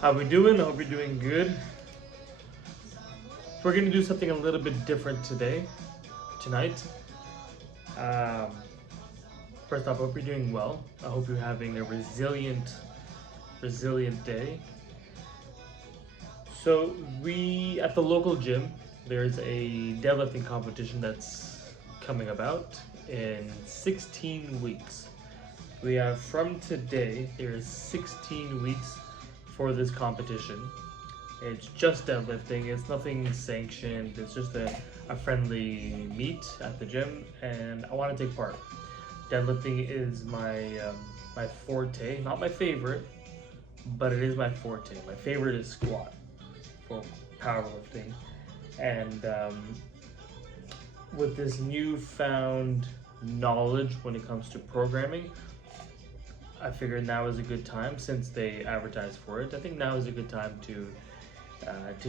How we doing? I hope you're doing good. We're gonna do something a little bit different tonight. Um, First off, I hope you're doing well. I hope you're having a resilient day. So we at the local gym, there's a deadlifting competition that's coming about in 16 weeks. We have from today, there's 16 weeks for this competition. It's just deadlifting, it's nothing sanctioned, it's just a friendly meet at the gym, and I want to take part. Deadlifting is my forte, not my favorite, but it is my forte. My favorite is squat for powerlifting, and with this newfound knowledge when it comes to programming, I figured now is a good time since they advertise for it. I think now is a good time to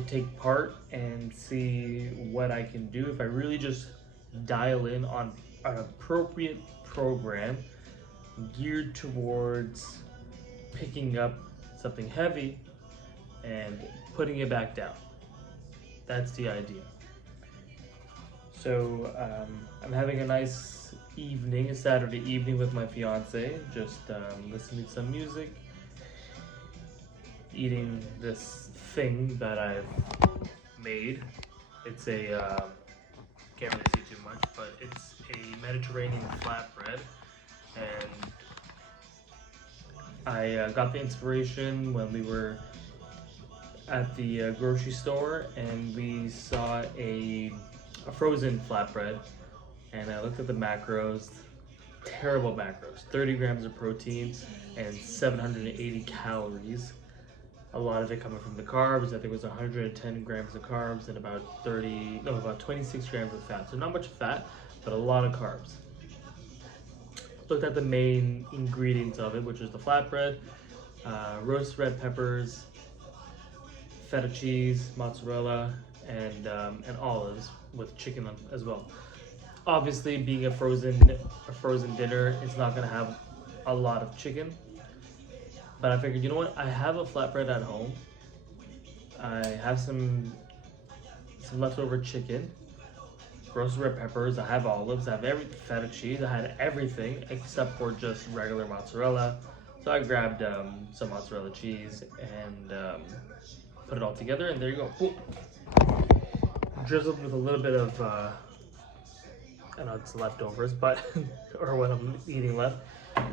take part and see what I can do if I really just dial in on an appropriate program geared towards picking up something heavy and putting it back down. That's the idea. So I'm having a nice evening, a Saturday evening with my fiance, just listening to some music, eating this thing that I've made. It's can't really see too much, but it's a Mediterranean flatbread, and I got the inspiration when we were at the grocery store and we saw a frozen flatbread, and I looked at the macros. Terrible macros: 30 grams of protein and 780 calories. A lot of it coming from the carbs. I think it was 110 grams of carbs and about 26 grams of fat. So not much fat, but a lot of carbs. Looked at the main ingredients of it, which is the flatbread, roast red peppers, feta cheese, mozzarella, and olives with chicken as well. Obviously, being a frozen dinner, it's not gonna have a lot of chicken. But I figured, you know what? I have a flatbread at home. I have some leftover chicken, roasted red peppers. I have olives. I have feta cheese. I had everything except for just regular mozzarella. So I grabbed some mozzarella cheese and put it all together, and there you go. Ooh. Drizzled with a little bit of I know it's leftovers, but or what I'm eating left.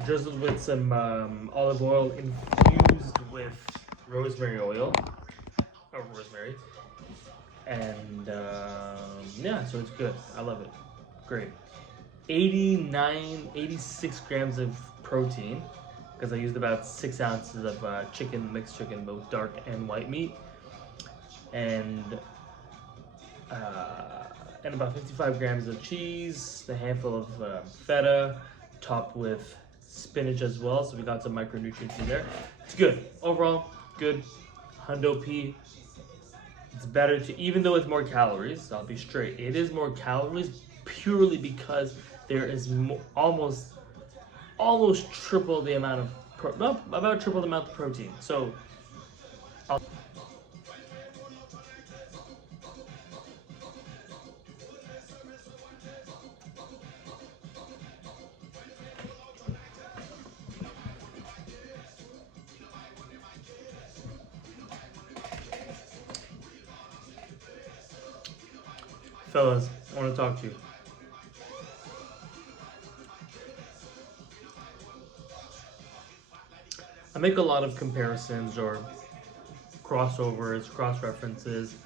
Drizzled with some olive oil infused with rosemary oil, or rosemary, and yeah, so it's good. I love it. Great. 86 grams of protein, because I used about 6 ounces of mixed chicken, both dark and white meat, and about 55 grams of cheese, a handful of feta, topped with spinach as well, so we got some micronutrients in there. It's good. Overall, good. Hundo P. It's better to, even though it's more calories, I'll be straight, it is more calories purely because there is almost triple the amount of, about triple the amount of protein. So, fellas, I want to talk to you. I make a lot of comparisons or crossovers, cross references,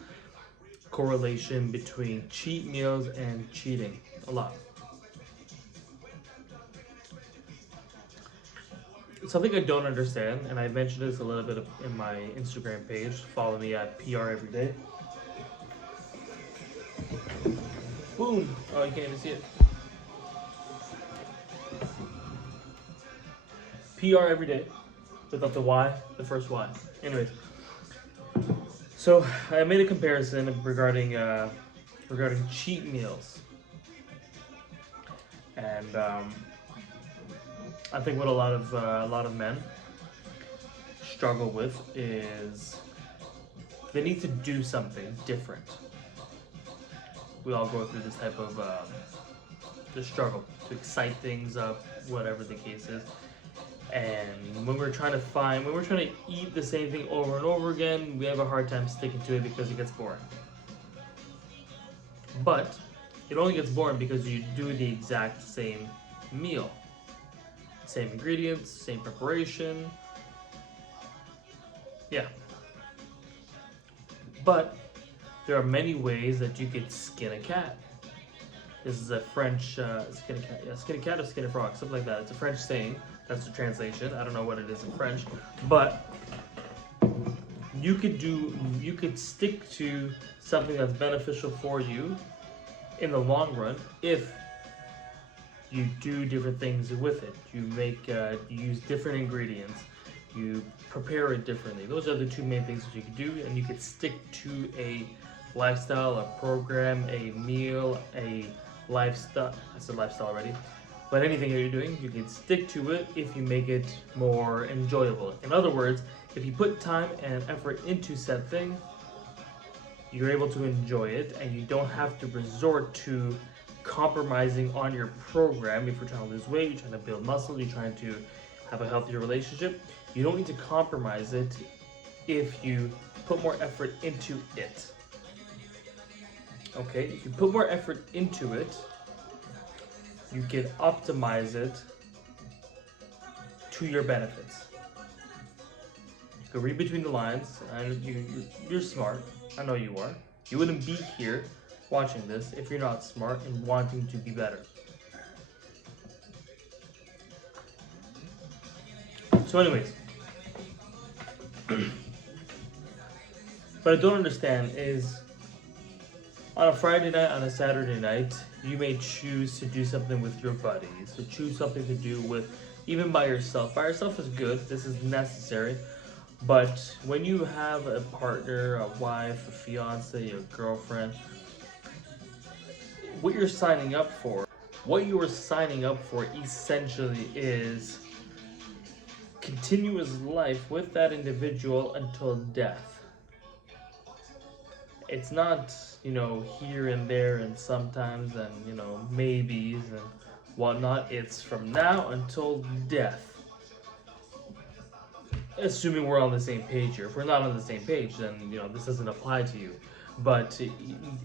correlation between cheat meals and cheating. A lot. Something I don't understand, and I mentioned this a little bit in my Instagram page. Follow me at EveryDay. Boom! Oh, you can't even see it. EveryDay, without the Y, the first Y. Anyways, so I made a comparison regarding cheat meals, and I think what a lot of men struggle with is they need to do something different. We all go through this type of the struggle to excite things up, whatever the case is. And when we're trying to eat the same thing over and over again, we have a hard time sticking to it because it gets boring. But it only gets boring because you do the exact same meal. Same ingredients, same preparation. Yeah. But there are many ways that you could skin a cat. This is a French skin a cat. Yeah, skin a cat or skin a frog, something like that. It's a French saying. That's the translation. I don't know what it is in French, but you could stick to something that's beneficial for you in the long run if you do different things with it. You use different ingredients. You prepare it differently. Those are the two main things that you can do, and you could stick to a lifestyle, a program, a meal, a lifestyle. I said lifestyle already. But anything that you're doing, you can stick to it if you make it more enjoyable. In other words, if you put time and effort into said thing, you're able to enjoy it, and you don't have to resort to compromising on your program. If you're trying to lose weight, you're trying to build muscle, you're trying to have a healthier relationship, you don't need to compromise it if you put more effort into it. Okay, if you put more effort into it, you can optimize it to your benefits. You can read between the lines, and you're smart. I know you are. You wouldn't be here watching this if you're not smart and wanting to be better. So anyways, what I don't understand is on a Friday night, on a Saturday night, you may choose to do something with your buddies, to choose something to do with even by yourself. By yourself is good, this is necessary, but when you have a partner, a wife, a fiance, a girlfriend, what you are signing up for essentially is continuous life with that individual until death. It's not, here and there and sometimes and, maybes and whatnot. It's from now until death. Assuming we're on the same page here. If we're not on the same page, then, this doesn't apply to you. But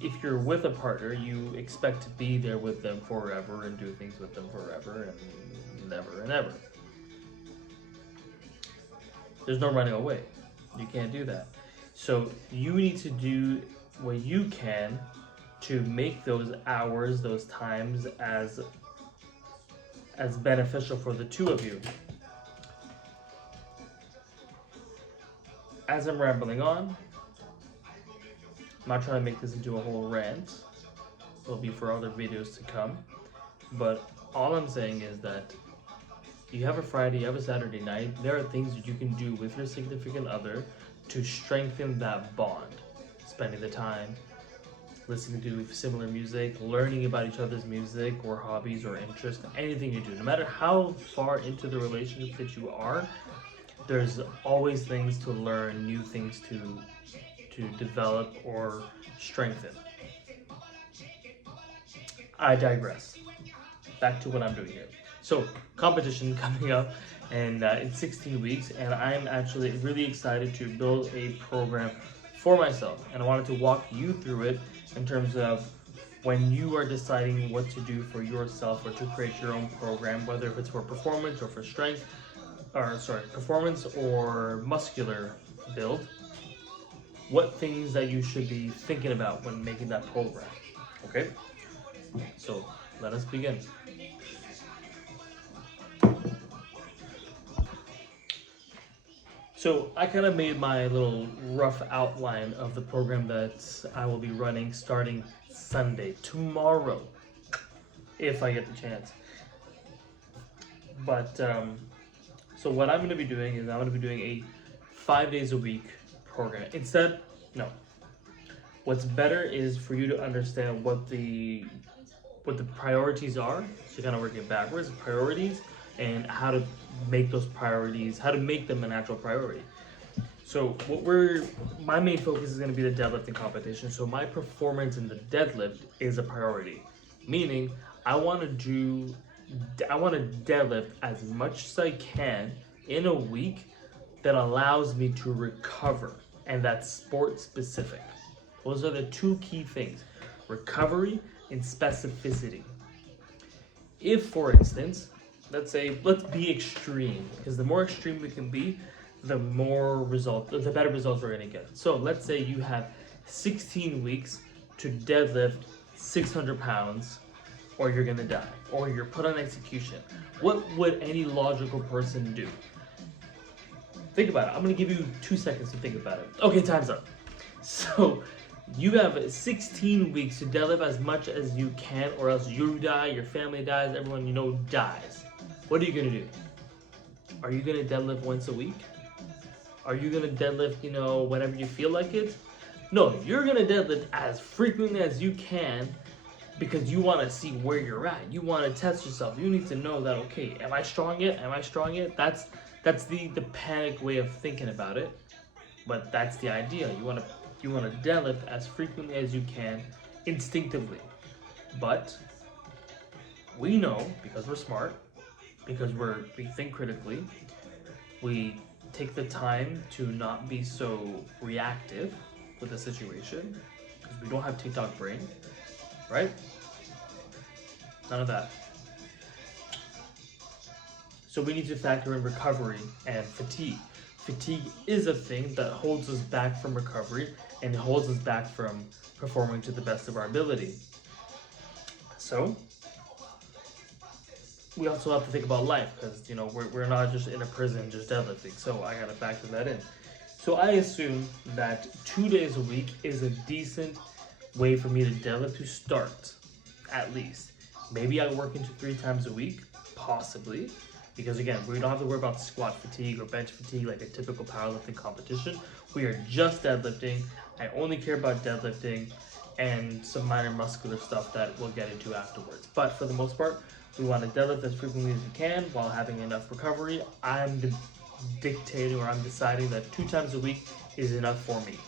if you're with a partner, you expect to be there with them forever and do things with them forever and never and ever. There's no running away. You can't do that. So you need to do what you can to make those hours, those times as beneficial for the two of you. As I'm rambling on, I'm not trying to make this into a whole rant. It'll be for other videos to come. But all I'm saying is that you have a Friday, you have a Saturday night, there are things that you can do with your significant other to strengthen that bond. Spending the time, listening to similar music, learning about each other's music or hobbies or interests, anything you do. No matter how far into the relationship that you are, there's always things to learn, new things to develop or strengthen. I digress. Back to what I'm doing here. So, competition coming up and in 16 weeks, and I'm actually really excited to build a program for myself, and I wanted to walk you through it in terms of when you are deciding what to do for yourself or to create your own program, whether if it's for performance or for strength, performance or muscular build, what things that you should be thinking about when making that program. Okay, so let us begin. So I kind of made my little rough outline of the program that I will be running starting Sunday, tomorrow, if I get the chance. But so what I'm going to be doing is I'm going to be doing a 5 days a week program. What's better is for you to understand what the priorities are. So kind of working backwards, priorities, and how to make those priorities, how to make them an actual priority. So my main focus is going to be the deadlifting competition. So my performance in the deadlift is a priority, meaning I want to deadlift as much as I can in a week that allows me to recover, and that's sport specific. Those are the two key things: recovery and specificity. If, for instance, let's be extreme, because the more extreme we can be, the better results we're gonna get. So let's say you have 16 weeks to deadlift 600 pounds, or you're gonna die, or you're put on execution. What would any logical person do? Think about it. I'm gonna give you 2 seconds to think about it. Okay, time's up. So you have 16 weeks to deadlift as much as you can, or else you die, your family dies, everyone you know dies. What are you gonna do? Are you gonna deadlift once a week? Are you gonna deadlift, whenever you feel like it? No, you're gonna deadlift as frequently as you can, because you want to see where you're at. You want to test yourself. You need to know that, okay, am I strong yet? Am I strong yet? That's the panic way of thinking about it, but that's the idea. You want to deadlift as frequently as you can, instinctively. But we know, because we're smart, because we think critically, we take the time to not be so reactive with the situation, because we don't have TikTok brain, right? None of that. So we need to factor in recovery and fatigue. Fatigue is a thing that holds us back from recovery and holds us back from performing to the best of our ability. So we also have to think about life, because we're not just in a prison just deadlifting. So I gotta factor that in. So I assume that 2 days a week is a decent way for me to deadlift to start, at least. Maybe I work into 3 times a week, possibly, because again, we don't have to worry about squat fatigue or bench fatigue like a typical powerlifting competition. We are just deadlifting. I only care about deadlifting and some minor muscular stuff that we'll get into afterwards. But for the most part, we want to deadlift as frequently as we can while having enough recovery. I'm deciding that 2 times a week is enough for me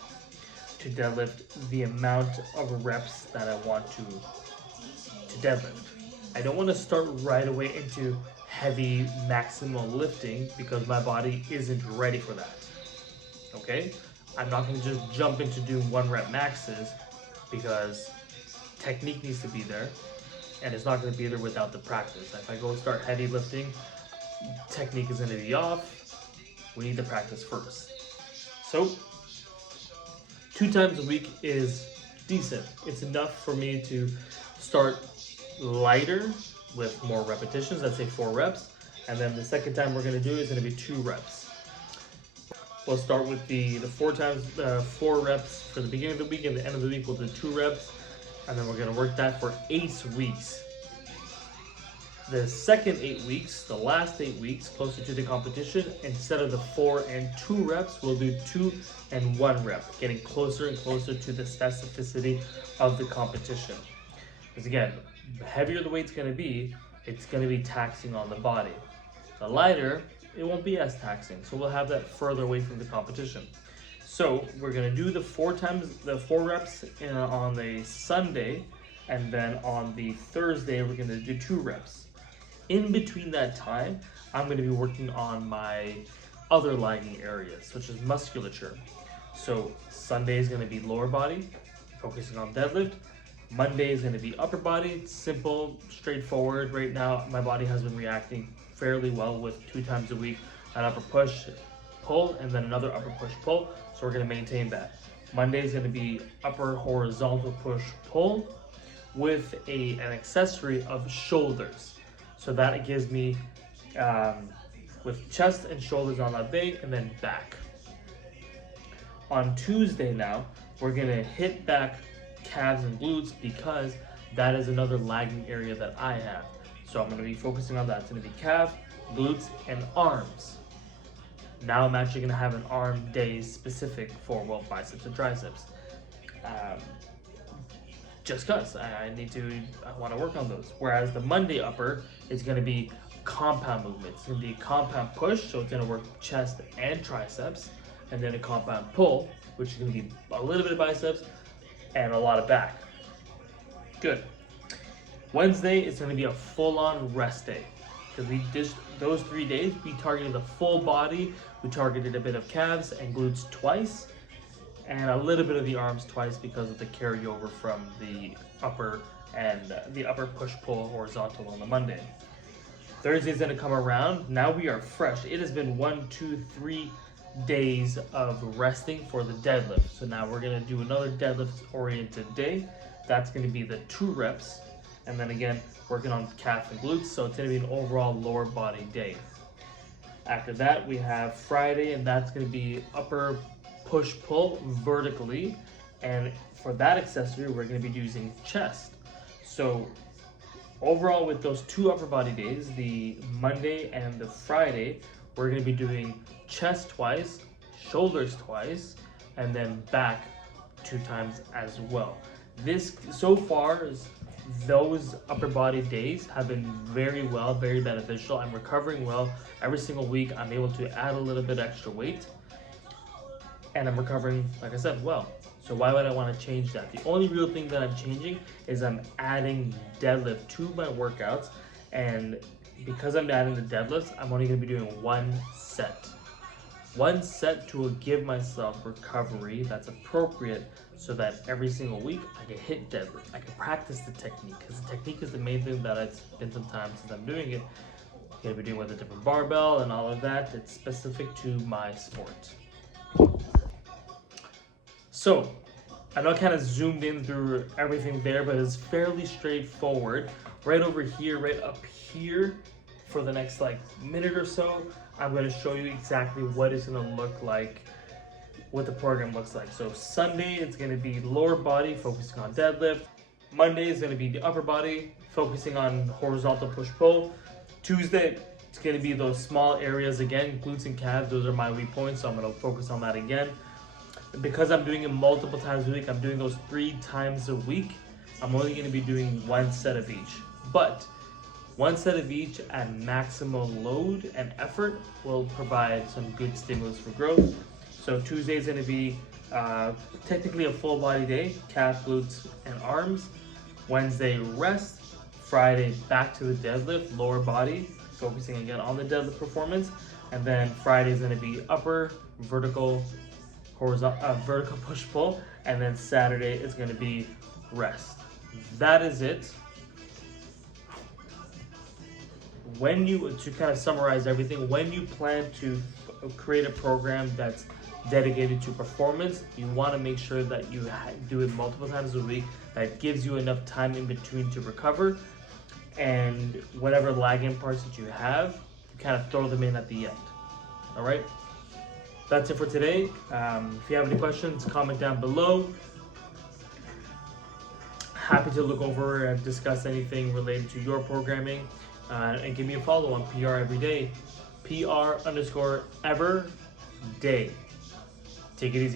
to deadlift the amount of reps that I want to deadlift. I don't want to start right away into heavy maximal lifting because my body isn't ready for that. Okay? I'm not going to just jump into doing 1 rep maxes, because technique needs to be there, and it's not going to be there without the practice. If I go start heavy lifting, technique is going to be off. We need the practice first. So 2 times a week is decent. It's enough for me to start lighter with more repetitions, let's say 4 reps, and then the second time we're going to do is going to be 2 reps. We'll start with the 4 reps for the beginning of the week, and the end of the week we'll do 2 reps, and then we're going to work that for 8 weeks. The second 8 weeks, the last 8 weeks, closer to the competition, instead of the 4 and 2 reps, we'll do 2 and 1 rep, getting closer and closer to the specificity of the competition. Because again, the heavier the weight's going to be, it's going to be taxing on the body. The lighter, it won't be as taxing, so we'll have that further away from the competition. So we're going to do the 4 reps on the Sunday, and then on the Thursday we're going to do 2 reps. In between that time, I'm going to be working on my other lagging areas, such as musculature. So Sunday is going to be lower body, focusing on deadlift. Monday is going to be upper body, simple, straightforward. Right now, my body has been reacting fairly well with 2 times a week, an upper push, pull, and then another upper push, pull. So we're going to maintain that. Monday is going to be upper horizontal push, pull with an accessory of shoulders. So that it gives me with chest and shoulders on that day, and then back. On Tuesday now, we're going to hit back calves and glutes, because that is another lagging area that I have. So I'm going to be focusing on that. It's going to be calf, glutes, and arms. Now I'm actually going to have an arm day specific for biceps and triceps. Just because I want to work on those. Whereas the Monday upper is going to be compound movements. It's going to be compound push, so it's going to work chest and triceps. and then a compound pull, which is going to be a little bit of biceps and a lot of back. Good. Wednesday is going to be a full-on rest day. Because we just, those 3 days, we targeted the full body. We targeted a bit of calves and glutes twice, and a little bit of the arms twice because of the carryover from the upper and the upper push-pull horizontal on the Monday. Thursday's gonna come around. Now we are fresh. It has been 1, 2, 3 days of resting for the deadlift. So now we're gonna do another deadlift-oriented day. That's gonna be the 2 reps, and then again, working on calf and glutes. So it's gonna be an overall lower body day. After that, we have Friday, and that's gonna be upper push-pull vertically, and for that accessory we're going to be using chest. So overall, with those 2 upper body days, the Monday and the Friday, we're going to be doing chest twice, shoulders twice, and then back 2 times as well. This, so far, those upper body days have been very beneficial. I'm recovering well every single week. I'm able to add a little bit extra weight, and I'm recovering, like I said, well. So why would I want to change that? The only real thing that I'm changing is I'm adding deadlift to my workouts, and because I'm adding the deadlifts, I'm only going to be doing 1 set. 1 set to give myself recovery that's appropriate, so that every single week I can hit deadlift. I can practice the technique, because the technique is the main thing that it's been some time since I'm doing it. I'm going to be doing with a different barbell and all of that. It's specific to my sport. So, I know I kind of zoomed in through everything there, but it's fairly straightforward. Right over here, right up here, for the next minute or so, I'm going to show you exactly what it's going to look like, what the program looks like. So Sunday, it's going to be lower body, focusing on deadlift. Monday is going to be the upper body, focusing on horizontal push-pull. Tuesday, it's going to be those small areas again, glutes and calves. Those are my weak points, so I'm going to focus on that again. Because I'm doing it multiple times a week, I'm doing those 3 times a week, I'm only going to be doing 1 set of each. But 1 set of each at maximum load and effort will provide some good stimulus for growth. So Tuesday is going to be technically a full body day, calf, glutes, and arms. Wednesday, rest. Friday, back to the deadlift, lower body, focusing again on the deadlift performance. And then Friday is going to be upper, vertical, horizontal, vertical push-pull. And then Saturday is going to be rest. That is it. To kind of summarize everything, when you plan to create a program that's dedicated to performance, you want to make sure that you do it multiple times a week. That gives you enough time in between to recover, and whatever lagging parts that you have, you kind of throw them in at the end. All right, that's it for today. If you have any questions, comment down below. Happy to look over and discuss anything related to your programming. And give me a follow on PR EveryDay, PR_EveryDay. Take it easy.